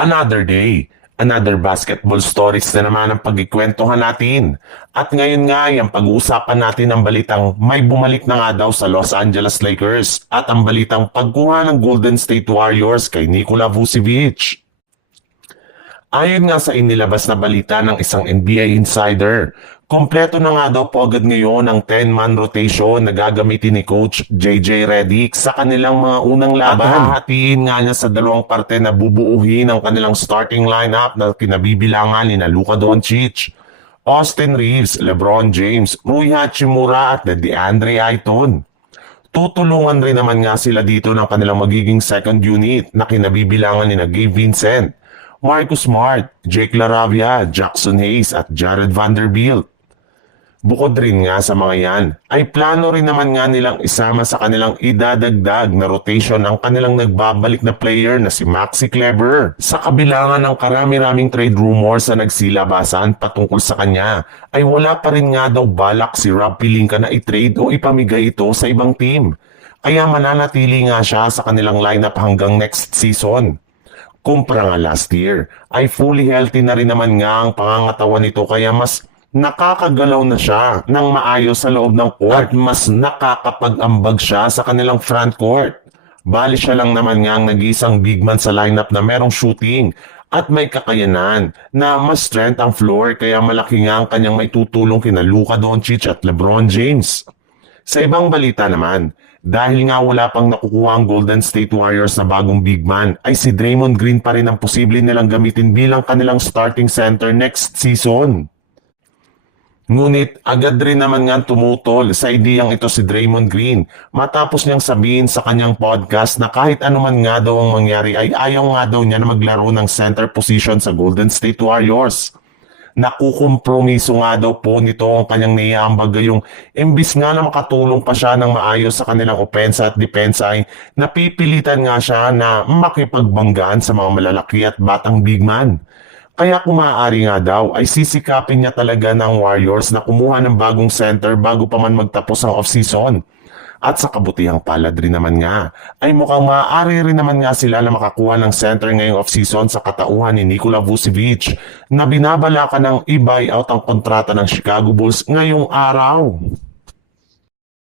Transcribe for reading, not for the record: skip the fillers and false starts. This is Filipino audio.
Another day, another basketball stories na naman ang pagkikwentuhan natin. At ngayon nga, yung pag-uusapan natin ang balitang may bumalik na nga daw sa Los Angeles Lakers at ang balitang pagkuha ng Golden State Warriors kay Nikola Vucevic. Ayon nga sa inilabas na balita ng isang NBA insider, kompleto na nga daw po agad ngayon ang 10-man rotation na gagamitin ni Coach JJ Redick sa kanilang mga unang laban. At hahatiin nga niya sa dalawang parte na bubuuhin ang kanilang starting lineup na kinabibilangan ni Luka Doncic, Austin Reeves, LeBron James, Rui Hachimura at DeAndre Ayton. Tutulungan rin naman nga sila dito ng kanilang magiging second unit na kinabibilangan ni Gabe Vincent, Marcus Smart, Jake LaRavia, Jackson Hayes at Jared Vanderbilt. Bukod rin nga sa mga yan, ay plano rin naman nga nilang isama sa kanilang idadagdag na rotation ang kanilang nagbabalik na player na si Maxi Kleber. Sa kabilangan ng karami-raming trade rumors na nagsilabasan patungkol sa kanya, ay wala pa rin nga daw balak si Rob Pelinka na i-trade o ipamigay ito sa ibang team. Kaya mananatili nga siya sa kanilang lineup hanggang next season. Kumpara nga last year, ay fully healthy na rin naman nga ang pangangatawan nito kaya mas nakakagalaw na siya ng maayos sa loob ng court at mas nakakapag-ambag siya sa kanilang front court. Bali siya lang naman nga ang nag-iisang big man sa lineup na merong shooting at may kakayanan na mas strength ang floor kaya malaki nga ang kanyang may tutulong kina Luka Doncic at LeBron James. Sa ibang balita naman, dahil nga wala pang nakukuha ang Golden State Warriors na bagong big man, ay si Draymond Green pa rin ang posible nilang gamitin bilang kanilang starting center next season. Ngunit agad rin naman nga tumutol sa ideyang ito si Draymond Green matapos niyang sabihin sa kanyang podcast na kahit anuman nga daw ang mangyari ay ayaw nga daw niya na maglaro ng center position sa Golden State Warriors. Nakukompromiso nga daw po nito ang kanyang naiambag yung imbis nga na makatulong pa siya ng maayos sa kanilang opensa at depensa ay napipilitan nga siya na makipagbanggaan sa mga malalaki at batang big man. Kaya kung maaari nga daw ay sisikapin niya talaga ng Warriors na kumuha ng bagong center bago pa man magtapos ang off-season. At sa kabutihang palad rin naman nga, ay mukhang maaari rin naman nga sila na makakuha ng center ngayong off-season sa katauhan ni Nikola Vucevic na binabalakan ng i-buyout ang kontrata ng Chicago Bulls ngayong araw.